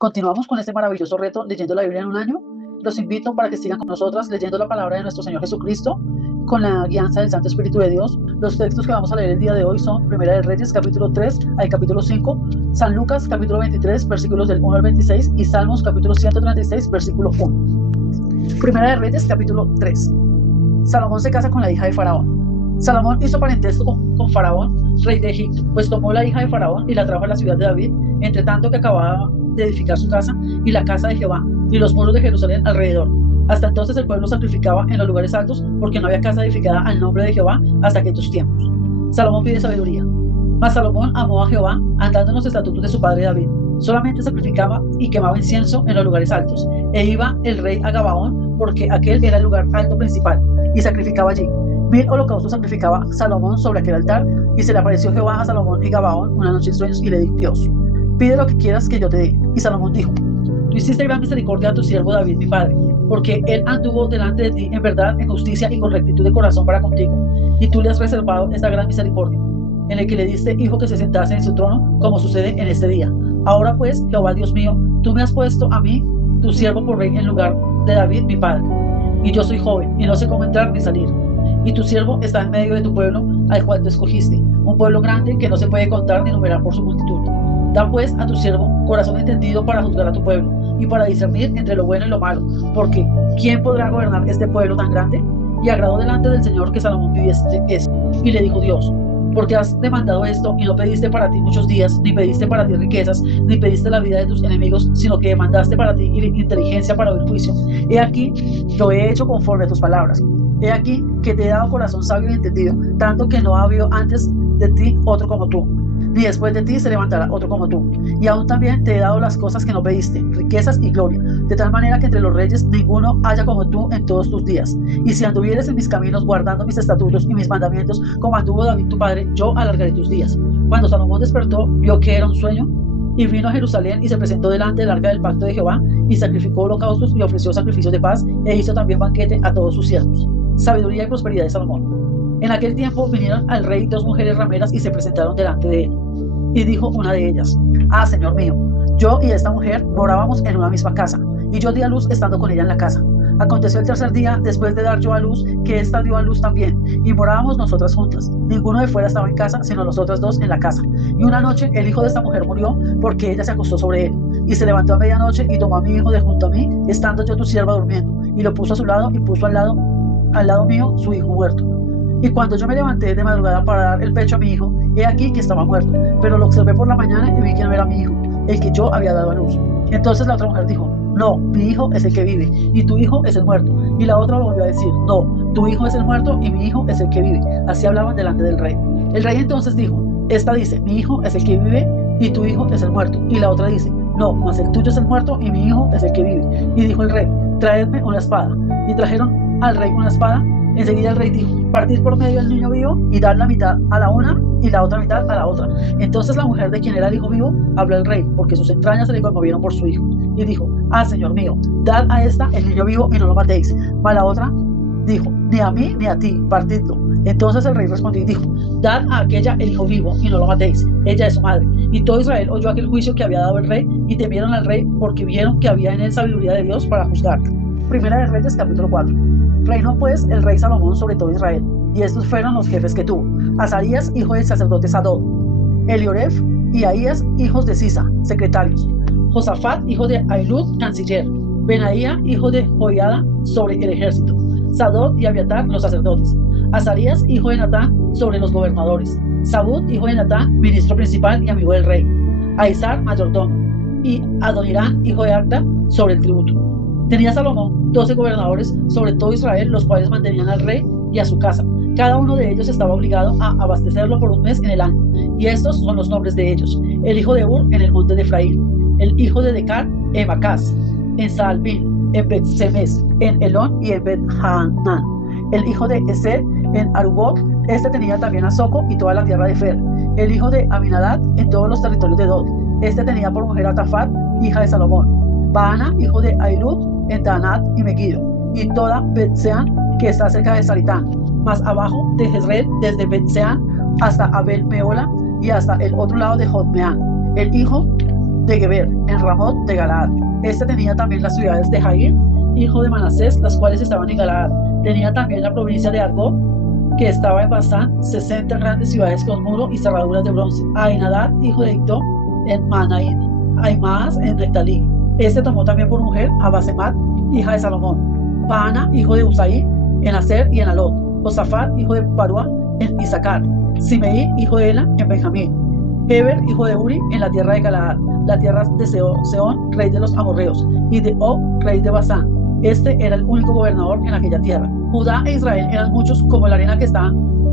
Continuamos con este maravilloso reto leyendo la Biblia en un año. Los invito para que sigan con nosotras leyendo la palabra de nuestro Señor Jesucristo con la guianza del Santo Espíritu de Dios. Los textos que vamos a leer el día de hoy son Primera de Reyes, capítulo 3 al capítulo 5, San Lucas, capítulo 23, versículos del 1 al 26 y Salmos, capítulo 136, versículo 1. Primera de Reyes, capítulo 3. Salomón se casa con la hija de Faraón. Salomón hizo parentesco con Faraón, rey de Egipto, pues tomó la hija de Faraón y la trajo a la ciudad de David, entre tanto que acababa de edificar su casa y la casa de Jehová y los muros de Jerusalén alrededor. Hasta entonces el pueblo sacrificaba en los lugares altos, porque no había casa edificada al nombre de Jehová hasta aquellos tiempos. Salomón pide sabiduría. Mas Salomón amó a Jehová, andando en los estatutos de su padre David. Solamente sacrificaba y quemaba incienso en los lugares altos. E iba el rey a Gabaón, porque aquel era el lugar alto principal, y sacrificaba allí. 1000 holocaustos sacrificaba Salomón sobre aquel altar, y se le apareció Jehová a Salomón y Gabaón una noche en sueños, y le dijo Dios: pide lo que quieras que yo te dé. Y Salomón dijo: tú hiciste gran misericordia a tu siervo David mi padre, porque él anduvo delante de ti en verdad, en justicia y con rectitud de corazón para contigo, y tú le has reservado esta gran misericordia, en el que le diste hijo que se sentase en su trono, como sucede en este día. Ahora pues, Jehová Dios mío, tú me has puesto a mí, tu siervo, por rey en lugar de David mi padre, y yo soy joven, y no sé cómo entrar ni salir. Y tu siervo está en medio de tu pueblo, al cual tú escogiste, un pueblo grande que no se puede contar ni numerar por su multitud. Da pues a tu siervo corazón entendido para juzgar a tu pueblo, y para discernir entre lo bueno y lo malo, porque ¿quién podrá gobernar este pueblo tan grande? Y agradó delante del Señor que Salomón pidiese eso. Y le dijo Dios: porque has demandado esto, y no pediste para ti muchos días, ni pediste para ti riquezas, ni pediste la vida de tus enemigos, sino que demandaste para ti inteligencia para oír juicio. He aquí, lo he hecho conforme a tus palabras. He aquí que te he dado corazón sabio y entendido, tanto que no ha habido antes de ti otro como tú, ni después de ti se levantará otro como tú. Y aún también te he dado las cosas que no pediste, riquezas y gloria, de tal manera que entre los reyes ninguno haya como tú en todos tus días. Y si anduvieres en mis caminos, guardando mis estatutos y mis mandamientos, como anduvo David tu padre, yo alargaré tus días. Cuando Salomón despertó, vio que era un sueño, y vino a Jerusalén y se presentó delante del arca del pacto de Jehová, y sacrificó holocaustos y ofreció sacrificios de paz, e hizo también banquete a todos sus siervos. Sabiduría y prosperidad de Salomón. En aquel tiempo vinieron al rey 2 mujeres rameras y se presentaron delante de él. Y dijo una de ellas: ah, señor mío, yo y esta mujer morábamos en una misma casa, y yo di a luz estando con ella en la casa. Aconteció el tercer día, después de dar yo a luz, que ésta dio a luz también, y morábamos nosotras juntas. Ninguno de fuera estaba en casa, sino nosotras dos en la casa. Y una noche el hijo de esta mujer murió, porque ella se acostó sobre él. Y se levantó a medianoche y tomó a mi hijo de junto a mí, estando yo tu sierva durmiendo, y lo puso a su lado, y puso al lado mío su hijo muerto. Y cuando yo me levanté de madrugada para dar el pecho a mi hijo, he aquí que estaba muerto. Pero lo observé por la mañana y vi que no era mi hijo, el que yo había dado a luz. Entonces la otra mujer dijo: no, mi hijo es el que vive, y tu hijo es el muerto. Y la otra volvió a decir: no, tu hijo es el muerto, y mi hijo es el que vive. Así hablaban delante del rey. El rey entonces dijo: esta dice: mi hijo es el que vive, y tu hijo es el muerto. Y la otra dice: no, mas el tuyo es el muerto, y mi hijo es el que vive. Y dijo el rey: traedme una espada. Y trajeron al rey una espada. Enseguida el rey dijo: partid por medio el niño vivo, y dar la mitad a la una y la otra mitad a la otra. Entonces la mujer de quien era el hijo vivo habló al rey, porque sus entrañas se le conmovieron por su hijo, y dijo: ah, señor mío, dad a esta el niño vivo y no lo matéis. Mas la otra dijo: ni a mí ni a ti, partidlo. Entonces el rey respondió y dijo: dad a aquella el hijo vivo y no lo matéis, ella es su madre. Y todo Israel oyó aquel juicio que había dado el rey, y temieron al rey, porque vieron que había en él sabiduría de Dios para juzgar. Primera de Reyes, capítulo 4. Reinó pues el rey Salomón sobre todo Israel, y estos fueron los jefes que tuvo: Azarías, hijo del sacerdote Sadok; Elioref y Ahías, hijos de Sisa, secretarios; Josafat, hijo de Ahilud, canciller; Benaía, hijo de Joiada, sobre el ejército; Sadok y Abiatar, los sacerdotes; Azarías, hijo de Natán, sobre los gobernadores; Sabud, hijo de Natán, ministro principal y amigo del rey; Aizar, mayordomo; y Adonirán, hijo de Acta, sobre el tributo. Tenía Salomón 12 gobernadores sobre todo Israel, los cuales mantenían al rey y a su casa. Cada uno de ellos estaba obligado a abastecerlo por un mes en el año. Y estos son los nombres de ellos: el hijo de Ur, en el monte de Efraín; el hijo de Decar, en Macás; en Saalbín; en Bet-Semes; en Elón y en Bet-Hanán; el hijo de Esed, en Arubot; este tenía también a Soco y toda la tierra de Fer; el hijo de Aminadab, en todos los territorios de Dod; este tenía por mujer a Tafat, hija de Salomón; Baana, hijo de Ahilud, en Taanat y Megiddo, y toda Bet-Sean, que está cerca de Saritán, más abajo de Jezreel, desde Bet-Sean hasta Abel Meola, y hasta el otro lado de Jotmeán; el hijo de Geber, en Ramot de Galaad. Este tenía también las ciudades de Jair, hijo de Manasés, las cuales estaban en Galaad. Tenía también la provincia de Argob, que estaba en Basán, 60 grandes ciudades con muro y cerraduras de bronce. Ainadad, hijo de Ictó, en Manaín. Aimaas, en Nectalí. Este tomó también por mujer a Basemat, hija de Salomón. Baana, hijo de Usaí, en Aser y en Alot. Josafat, hijo de Parua, en Isaacar. Simeí, hijo de Ela, en Benjamín. Heber, hijo de Uri, en la tierra de Galaad, la tierra de Seón, rey de los amorreos, y de Og, rey de Basán. Este era el único gobernador en aquella tierra. Judá e Israel eran muchos como la arena que está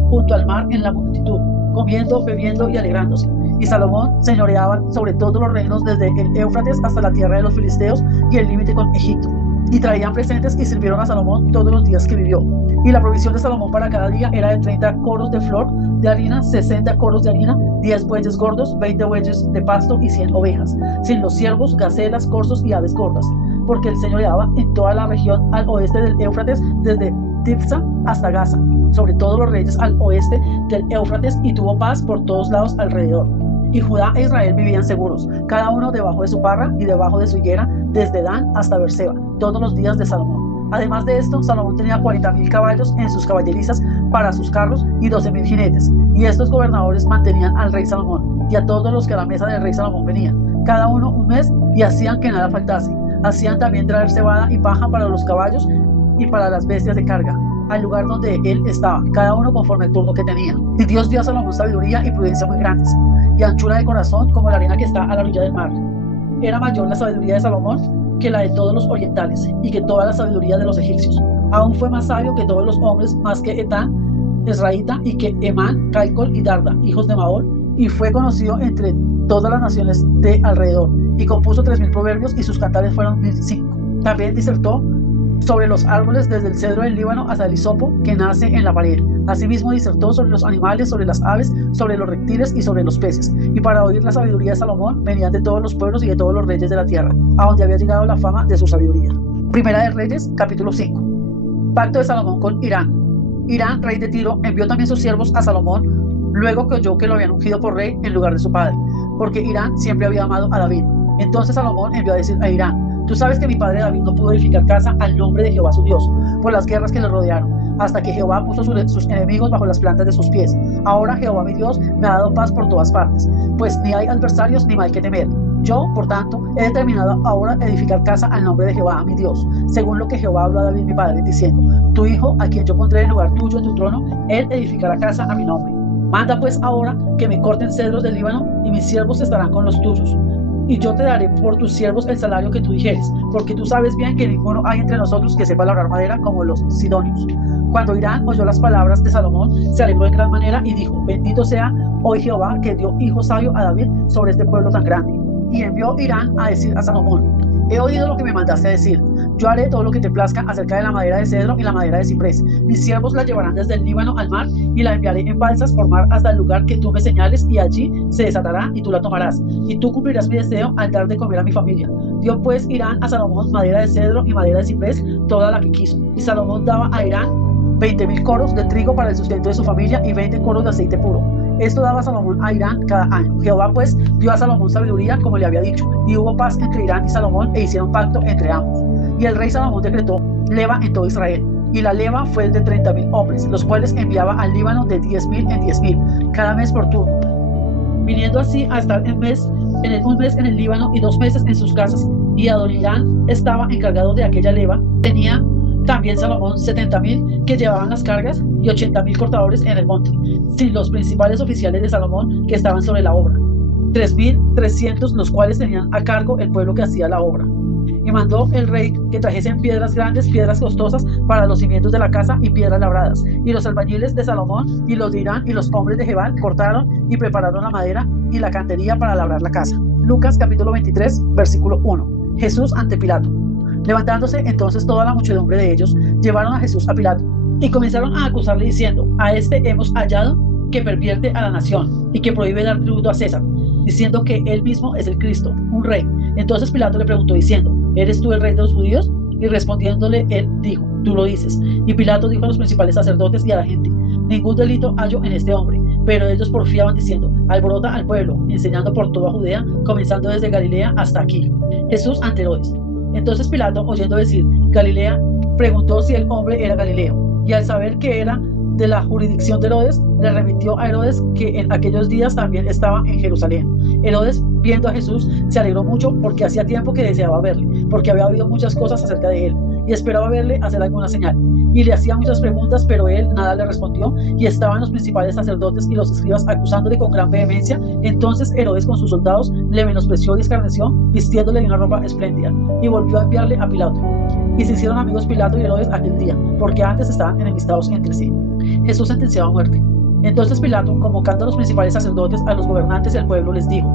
junto al mar en la multitud, comiendo, bebiendo y alegrándose. Y Salomón señoreaba sobre todos los reinos desde el Éufrates hasta la tierra de los filisteos y el límite con Egipto. Y traían presentes y sirvieron a Salomón todos los días que vivió. Y la provisión de Salomón para cada día era de 30 coros de flor de harina, 60 coros de harina, 10 bueyes gordos, 20 bueyes de pasto y 100 ovejas, sin los ciervos, gacelas, corzos y aves gordas. Porque el señoreaba en toda la región al oeste del Éufrates, desde Tifsa hasta Gaza, sobre todos los reyes al oeste del Éufrates, y tuvo paz por todos lados alrededor. Y Judá e Israel vivían seguros, cada uno debajo de su parra y debajo de su higuera, desde Dan hasta Beerseba, todos los días de Salomón. Además de esto, Salomón tenía 40,000 caballos en sus caballerizas para sus carros y 12,000 jinetes. Y estos gobernadores mantenían al rey Salomón y a todos los que a la mesa del rey Salomón venían, cada uno un mes, y hacían que nada faltase. Hacían también traer cebada y paja para los caballos y para las bestias de carga, al lugar donde él estaba, cada uno conforme el turno que tenía. Y Dios dio a Salomón sabiduría y prudencia muy grandes, y anchura de corazón como la arena que está a la orilla del mar. Era mayor la sabiduría de Salomón que la de todos los orientales, y que toda la sabiduría de los egipcios. Aún fue más sabio que todos los hombres, más que Etán, Esraíta, y que Emán, Calcol y Darda, hijos de Maol, y fue conocido entre todas las naciones de alrededor, y compuso 3,000 proverbios, y sus cantares fueron 1,005. También disertó sobre los árboles desde el cedro del Líbano hasta el hisopo que nace en la pared. Asimismo disertó sobre los animales, sobre las aves, sobre los reptiles y sobre los peces. Y para oír la sabiduría de Salomón venían de todos los pueblos y de todos los reyes de la tierra, a donde había llegado la fama de su sabiduría. Primera de Reyes, capítulo 5. Pacto de Salomón con Hirán. Hirán, rey de Tiro, envió también sus siervos a Salomón, luego que oyó que lo habían ungido por rey en lugar de su padre, porque Hirán siempre había amado a David. Entonces Salomón envió a decir a Hirán: tú sabes que mi padre David no pudo edificar casa al nombre de Jehová su Dios, por las guerras que le rodearon, hasta que Jehová puso sus enemigos bajo las plantas de sus pies. Ahora Jehová mi Dios me ha dado paz por todas partes, pues ni hay adversarios ni mal que temer. Yo, por tanto, he determinado ahora edificar casa al nombre de Jehová mi Dios, según lo que Jehová habló a David mi padre, diciendo: tu hijo, a quien yo pondré en lugar tuyo en tu trono, él edificará casa a mi nombre. Manda pues ahora que me corten cedros del Líbano, y mis siervos estarán con los tuyos. Y yo te daré por tus siervos el salario que tú dijeres, porque tú sabes bien que ninguno hay entre nosotros que sepa labrar madera como los sidonios. Cuando Hirán oyó las palabras de Salomón, se alegró en gran manera y dijo: bendito sea hoy Jehová, que dio hijo sabio a David sobre este pueblo tan grande. Y envió Hirán a decir a Salomón: he oído lo que me mandaste a decir. Yo haré todo lo que te plazca acerca de la madera de cedro y la madera de ciprés. Mis siervos la llevarán desde el Líbano al mar, y la enviaré en balsas por mar hasta el lugar que tú me señales, y allí se desatará y tú la tomarás. Y tú cumplirás mi deseo al dar de comer a mi familia. Dio pues Hirán a Salomón madera de cedro y madera de ciprés, toda la que quiso. Y Salomón daba a Hirán 20,000 coros de trigo para el sustento de su familia y 20 coros de aceite puro. Esto daba Salomón a Hirán cada año. Jehová pues dio a Salomón sabiduría, como le había dicho, y hubo paz entre Hirán y Salomón, e hicieron pacto entre ambos. Y el rey Salomón decretó leva en todo Israel, y la leva fue de 30,000 hombres, los cuales enviaba al Líbano de 10,000 en 10,000, cada mes por turno, viniendo así a estar un mes en el Líbano y 2 meses en sus casas. Y Adonirán estaba encargado de aquella leva. Tenía también Salomón 70,000 que llevaban las cargas y 80,000 cortadores en el monte, sin los principales oficiales de Salomón que estaban sobre la obra, 3,300 los cuales tenían a cargo el pueblo que hacía la obra. Y mandó el rey que trajesen piedras grandes, piedras costosas para los cimientos de la casa y piedras labradas. Y los albañiles de Salomón y los de Hirán y los hombres de Gebal cortaron y prepararon la madera y la cantería para labrar la casa. Lucas capítulo 23, versículo 1. Jesús ante Pilato. Levantándose entonces toda la muchedumbre de ellos, llevaron a Jesús a Pilato y comenzaron a acusarle diciendo: a este hemos hallado que pervierte a la nación y que prohíbe dar tributo a César, diciendo que él mismo es el Cristo, un rey. Entonces Pilato le preguntó diciendo: ¿eres tú el rey de los judíos? Y respondiéndole él dijo: tú lo dices. Y Pilato dijo a los principales sacerdotes y a la gente: ningún delito hallo en este hombre. Pero ellos porfiaban diciendo: alborota al pueblo, enseñando por toda Judea, comenzando desde Galilea hasta aquí. Jesús ante Herodes. Entonces Pilato, oyendo decir Galilea, preguntó si el hombre era Galileo, y al saber que era de la jurisdicción de Herodes, le remitió a Herodes, que en aquellos días también estaba en Jerusalén. Herodes, viendo a Jesús, se alegró mucho, porque hacía tiempo que deseaba verle, porque había oído muchas cosas acerca de él, y esperaba verle hacer alguna señal. Y le hacía muchas preguntas, pero él nada le respondió, y estaban los principales sacerdotes y los escribas acusándole con gran vehemencia. Entonces Herodes con sus soldados le menospreció y escarneció, vistiéndole de una ropa espléndida, y volvió a enviarle a Pilato. Y se hicieron amigos Pilato y Herodes aquel día, porque antes estaban enemistados entre sí. Jesús sentenciado a muerte. Entonces Pilato, convocando a los principales sacerdotes, a los gobernantes y al pueblo, les dijo: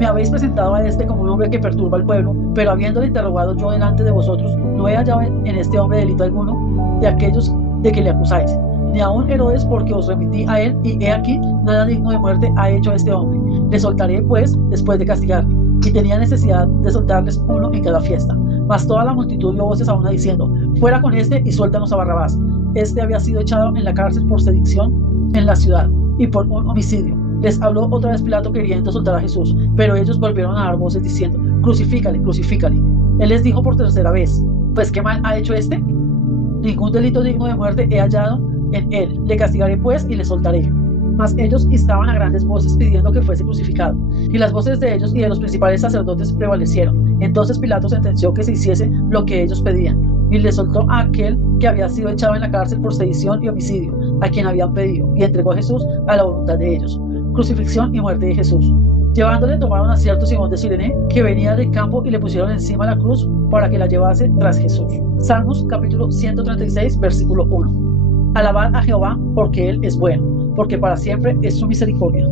me habéis presentado a este como un hombre que perturba al pueblo, pero habiéndole interrogado yo delante de vosotros, no he hallado en este hombre delito alguno de aquellos de que le acusáis, ni aun Herodes, porque os remití a él, y he aquí, nada digno de muerte ha hecho este hombre. Le soltaré pues después de castigarle. Y tenía necesidad de soltarles uno en cada fiesta. Mas toda la multitud dio voces a una diciendo: fuera con este y suéltanos a Barrabás. Este había sido echado en la cárcel por sedición en la ciudad y por un homicidio. Les habló otra vez Pilato queriendo soltar a Jesús, pero ellos volvieron a dar voces diciendo: crucifícale, crucifícale. Él les dijo por tercera vez: pues ¿qué mal ha hecho este? Ningún delito digno de muerte he hallado en él. Le castigaré pues y le soltaré. Mas ellos instaban a grandes voces pidiendo que fuese crucificado, y las voces de ellos y de los principales sacerdotes prevalecieron. Entonces Pilato sentenció que se hiciese lo que ellos pedían, y le soltó a aquel que había sido echado en la cárcel por sedición y homicidio, a quien habían pedido, y entregó a Jesús a la voluntad de ellos. Crucifixión y muerte de Jesús. Llevándole, tomaron a cierto Simón de Cirene, que venía del campo, y le pusieron encima la cruz para que la llevase tras Jesús. Salmos capítulo 136, versículo 1. Alabad a Jehová, porque Él es bueno, porque para siempre es su misericordia.